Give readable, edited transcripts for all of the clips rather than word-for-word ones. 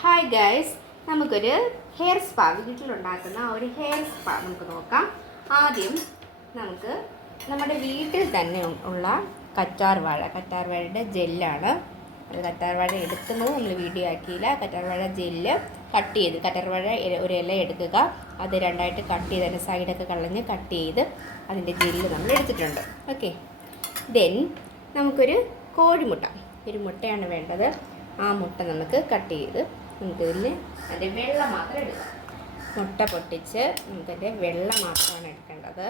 Hi guys, നമുക്കൊരു hair spa വീട്ടിലുണ്ടാക്കുന്ന ഒരു ഹെയർ സ്പാ നമുക്ക് നോക്കാം. ആദ്യം നമുക്ക് നമ്മുടെ വീട്ടിൽ തന്നെ ഉള്ള കറ്റാർവാഴയുടെ ജെല്ലാണ്. കറ്റാർവാഴ എടുക്കുന്നത് നമ്മൾ വീഡിയോ ആക്കിയില്ല. കറ്റാർവാഴ ജെല്ല് കട്ട് ചെയ്ത്, കറ്റാർവാഴ ഒരു ഇല എടുക്കുക, അത് രണ്ടായിട്ട് കട്ട് ചെയ്ത് അതിൻ്റെ സൈഡൊക്കെ കളഞ്ഞ് കട്ട് ചെയ്ത് അതിൻ്റെ ജെല്ല് നമ്മൾ എടുത്തിട്ടുണ്ട്. ഓക്കെ, ദെൻ നമുക്കൊരു കോഴിമുട്ട, ഒരു മുട്ടയാണ് വേണ്ടത്. ആ മുട്ട നമുക്ക് കട്ട് ചെയ്ത് നമുക്കിതിൽ അതിൻ്റെ വെള്ള മാത്രം എടുക്കാം. മുട്ട പൊട്ടിച്ച് നമുക്കതിൻ്റെ വെള്ള മാത്രമാണ് എടുക്കേണ്ടത്.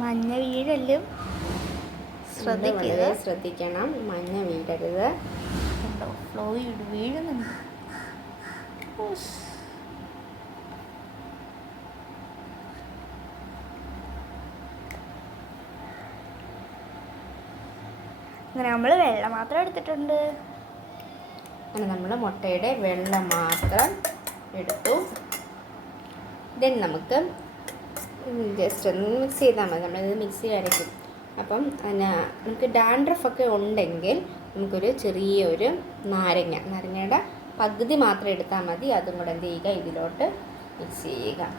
മഞ്ഞ വീഴലും ശ്രദ്ധിക്കണം, മഞ്ഞ വീഴരുത്. ഫ്ലോയിഡ് വീഴുന്നുണ്ട്. അങ്ങനെ നമ്മൾ വെള്ള മാത്രം എടുത്തിട്ടുണ്ട്. അങ്ങനെ നമ്മൾ മുട്ടയുടെ വെള്ള മാത്രം എടുത്തു. ദെൻ നമുക്ക് ജസ്റ്റ് ഒന്ന് മിക്സ് ചെയ്താൽ മതി. നമ്മളിത് മിക്സി അരയ്ക്കും. അപ്പം നമുക്ക് ഡാൻഡ്രഫൊക്കെ ഉണ്ടെങ്കിൽ നമുക്കൊരു ചെറിയൊരു നാരങ്ങയുടെ പകുതി മാത്രം എടുത്താൽ മതി. അതും കൂടെ എന്ത് ചെയ്യുക, ഇതിലോട്ട് മിക്സ് ചെയ്യുക.